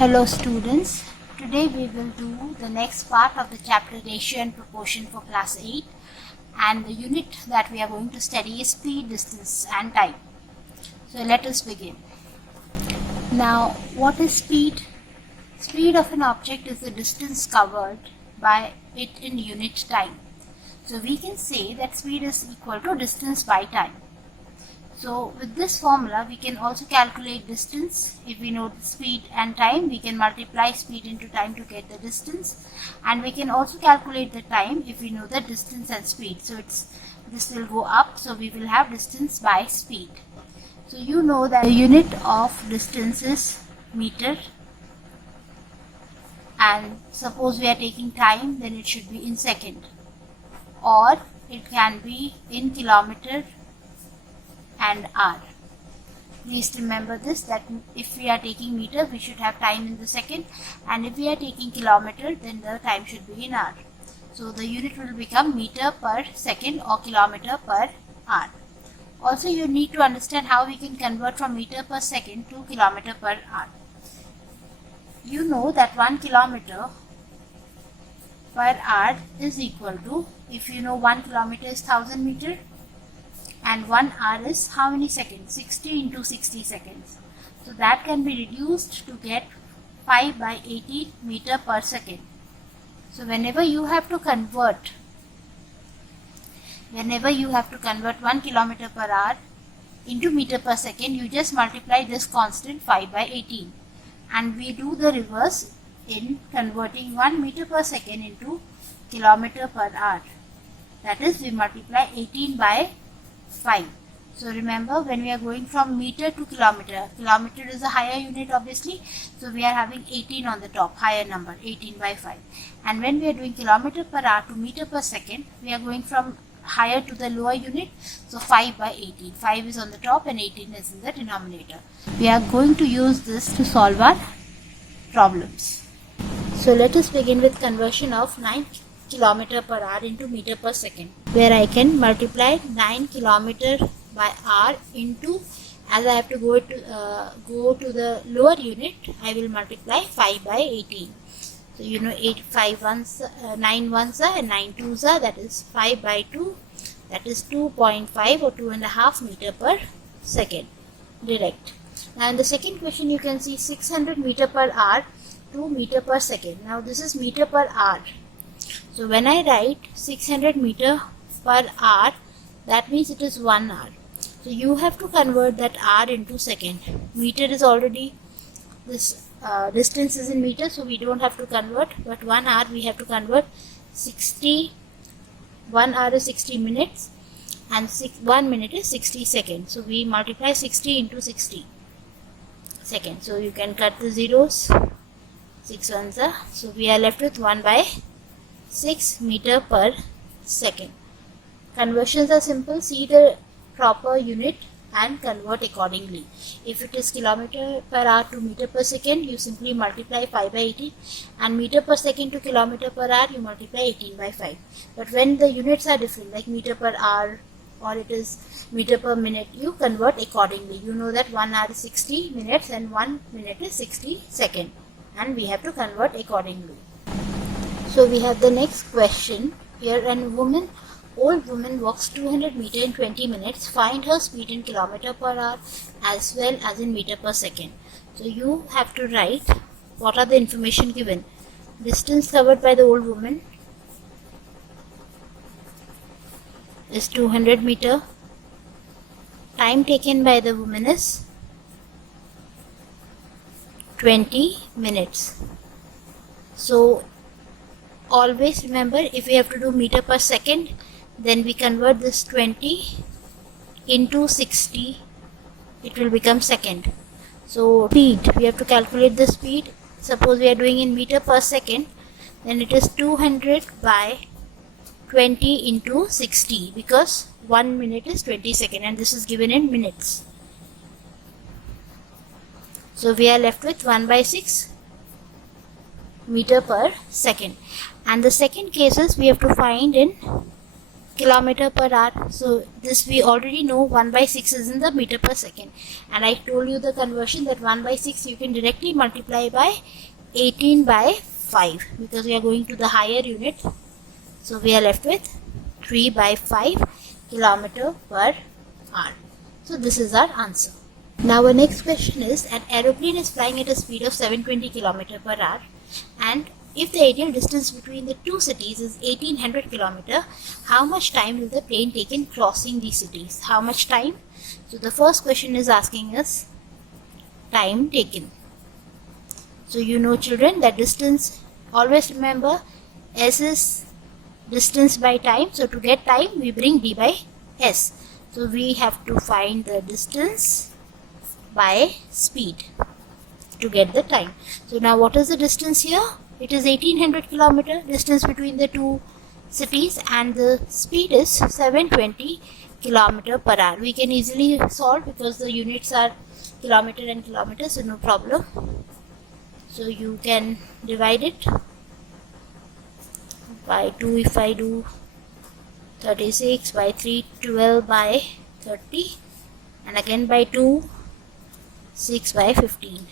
Hello students, today we will do the next part of the chapter Ratio and Proportion for class 8, and the unit that we are going to study is speed, distance and time. So let us begin. Now what is speed? Speed of an object is the distance covered by it in unit time. So we can say that speed is equal to distance by time. So with this formula we can also calculate distance. If we know the speed and time, we can multiply speed into time to get the distance, and we can also calculate the time if we know the distance and speed. So this will go up, so we will have distance by speed. So you know that the unit of distance is meter, and suppose we are taking time, then it should be in second, or it can be in kilometer and hour. Please remember this, that if we are taking meter, we should have time in the second, and if we are taking kilometer, then the time should be in hour. So the unit will become meter per second or kilometer per hour. Also you need to understand how we can convert from meter per second to kilometer per hour. You know that 1 kilometer per hour is equal to, if you know 1 kilometer is 1000 meter, and 1 hour is how many seconds? 60 into 60 seconds. So that can be reduced to get 5 by 80 meter per second. So whenever you have to convert 1 kilometer per hour into meter per second, you just multiply this constant 5 by 18. And we do the reverse in converting 1 meter per second into kilometer per hour. That is, we multiply 18 by 5. So remember, when we are going from meter to kilometer is a higher unit obviously, so we are having 18 on the top, higher number, 18 by 5. And when we are doing kilometer per hour to meter per second, we are going from higher to the lower unit, so 5 by 18. 5 is on the top and 18 is in the denominator. We are going to use this to solve our problems. So let us begin with conversion of 9 kilometer per hour into meter per second, where I can multiply 9 kilometer by hour into, as I have to go to the lower unit, I will multiply 5 by 18. So you know 9 ones are and 9 twos are, that is 5 by 2, that is 2.5 or 2.5 meter per second direct. Now in the second question you can see 600 meter per hour to meter per second. Now this is meter per hour. So when I write 600 meter per hour, that means it is 1 hour. So you have to convert that hour into second. Meter is already, this distance is in meter, so we don't have to convert, but 1 hour we have to convert. 1 hour is 60 minutes and 1 minute is 60 seconds. So we multiply 60 into 60 seconds. So you can cut the zeros, 6 ones are, so we are left with 1 by 6 meter per second. Conversions are simple. See the proper unit and convert accordingly. If it is kilometer per hour to meter per second, you simply multiply 5 by 18, and meter per second to kilometer per hour, you multiply 18 by 5. But when the units are different, like meter per hour or it is meter per minute, you convert accordingly. You know that 1 hour is 60 minutes and 1 minute is 60 seconds, and we have to convert accordingly. So we have the next question here. An old woman walks 200 meter in 20 minutes. Find her speed in kilometer per hour as well as in meter per second. So you have to write what are the information given. Distance covered by the old woman is 200 meter. Time taken by the woman is 20 minutes. So always remember, if we have to do meter per second, then we convert this 20 into 60, it will become second. So speed, we have to calculate the speed. Suppose we are doing in meter per second, then it is 200 by 20 into 60, because 1 minute is 20 seconds and this is given in minutes. So we are left with 1 by 6 meter per second. And the second cases we have to find in kilometer per hour. So this we already know 1 by 6 is in the meter per second. And I told you the conversion that 1 by 6 you can directly multiply by 18 by 5 because we are going to the higher unit. So we are left with 3 by 5 kilometer per hour. So this is our answer. Now our next question is, an aeroplane is flying at a speed of 720 km per hour, and if the ideal distance between the two cities is 1800 km, how much time will the plane take in crossing these cities? How much time? So the first question is asking us time taken. So you know children that distance, always remember S is distance by time. So to get time we bring d by s. So we have to find the distance by speed to get the time. So now what is the distance here? It is 1800 km distance between the two cities, and the speed is 720 km per hour. We can easily solve because the units are kilometer and kilometer, so no problem. So you can divide it by 2. If I do 36 by 3, 12 by 30, and again by 2, 6 by 15.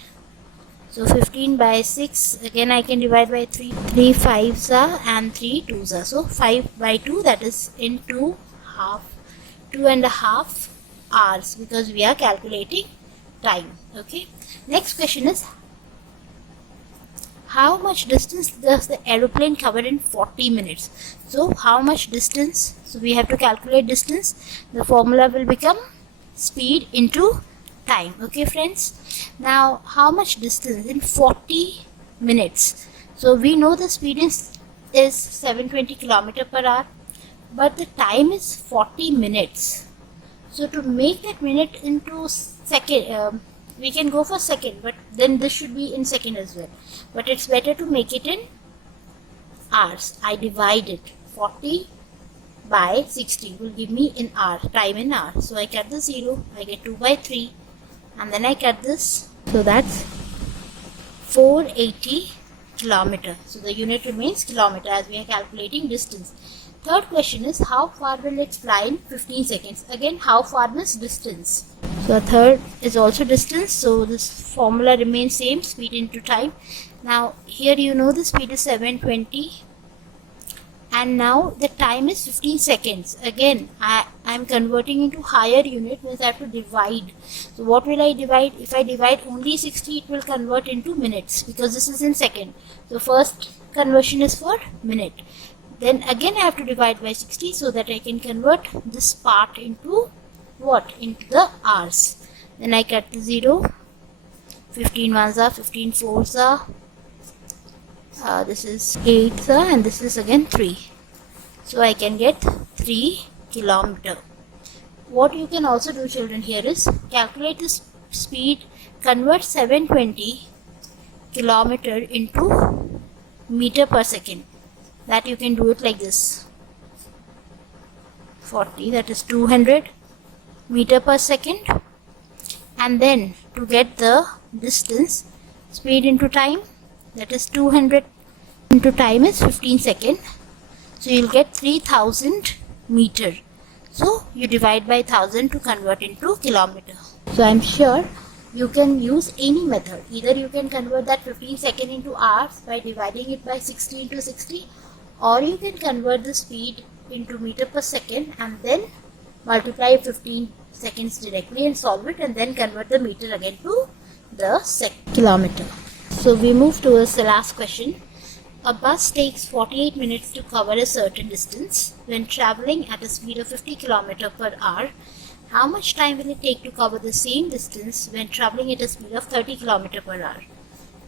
So 15 by 6, again I can divide by 3. 3 5s are and 3 2s are. So 5 by 2, that is in 2.5 hours, because we are calculating time. Okay. Next question is, how much distance does the aeroplane cover in 40 minutes? So how much distance? So we have to calculate distance. The formula will become speed into time. Okay friends, now how much distance in 40 minutes? So we know the speed is 720 km per hour, but the time is 40 minutes. So to make that minute into second, we can go for second, but then this should be in second as well, but it's better to make it in hours. I divide it. 40 by 60 will give me in hour, time in hour. So I cut the 0, I get 2 by 3, and then I cut this, so that's 480 km. So the unit remains kilometer as we are calculating distance. Third question is, how far will it fly in 15 seconds? Again, how far means distance. So third is also distance, so this formula remains same, speed into time. Now here you know the speed is 720, and now the time is 15 seconds. Again I am converting into higher unit, means I have to divide. So what will I divide? If I divide only 60, it will convert into minutes because this is in second. So first conversion is for minute. Then again I have to divide by 60 so that I can convert this part into what? Into the hours. Then I cut the 0. 15 ones are, 15 fours are. This is 8 and this is again 3. So I can get 3 km. What you can also do children here is calculate the speed, convert 720 km into meter per second. That you can do it like this. 40, that is 200 meter per second. And then to get the distance, speed into time, that is 200 into time is 15 seconds. So you'll get 3000 meter. So you divide by 1000 to convert into kilometer. So I'm sure you can use any method. Either you can convert that 15 seconds into hours by dividing it by 60 into 60, or you can convert the speed into meter per second and then multiply 15 seconds directly and solve it, and then convert the meter again to the kilometer. So we move towards the last question. A bus takes 48 minutes to cover a certain distance. When traveling at a speed of 50 km per hour, how much time will it take to cover the same distance when traveling at a speed of 30 km per hour?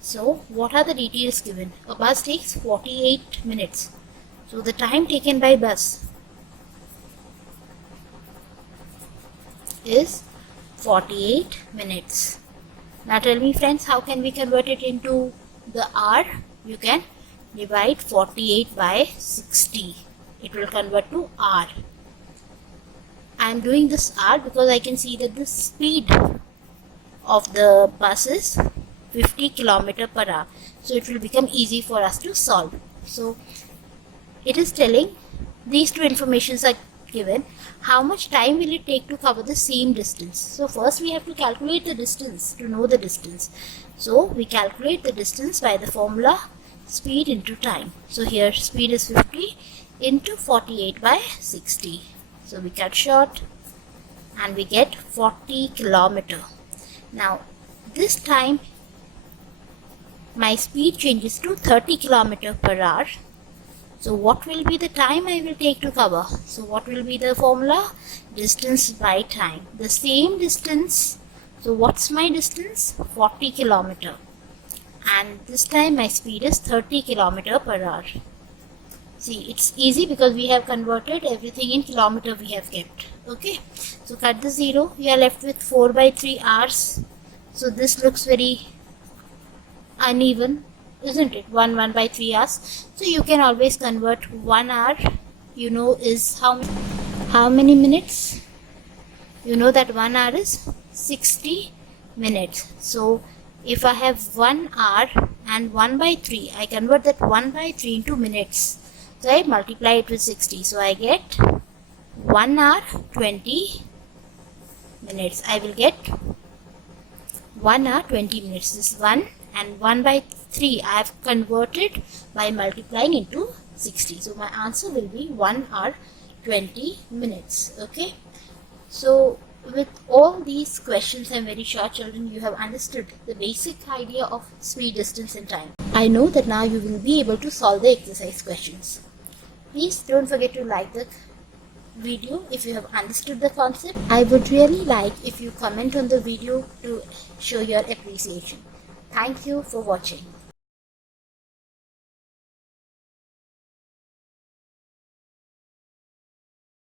So what are the details given? A bus takes 48 minutes. So the time taken by bus is 48 minutes. Now tell me friends, how can we convert it into the hour? You can divide 48 by 60. It will convert to hour. I am doing this hour because I can see that the speed of the bus is 50 km per hour. So it will become easy for us to solve. So it is telling these two informations are given, how much time will it take to cover the same distance? So first we have to calculate the distance to know the distance. So we calculate the distance by the formula speed into time. So here speed is 50 into 48 by 60. So we cut short and we get 40 kilometer. Now this time my speed changes to 30 kilometer per hour. So what will be the time I will take to cover? So what will be the formula? Distance by time. The same distance. So what's my distance? 40 kilometer. And this time my speed is 30 kilometer per hour. See, it's easy because we have converted everything in kilometer we have kept. Okay. So cut the 0. We are left with 4 by 3 hours. So this looks very uneven, isn't it? 1 by 3 hours. So you can always convert 1 hour, is how many minutes? You know that 1 hour is 60 minutes. So if I have 1 hour and 1 by 3, I convert that 1 by 3 into minutes. So I multiply it with 60. So I get 1 hour 20 minutes. I will get 1 hour 20 minutes. This is 1, and 1 by 3 I have converted by multiplying into 60. So my answer will be 1 hour 20 minutes. Okay. So with all these questions, I'm very sure children you have understood the basic idea of speed, distance and time. I know that now you will be able to solve the exercise questions. Please don't forget to like the video if you have understood the concept. I would really like if you comment on the video to show your appreciation. Thank you for watching.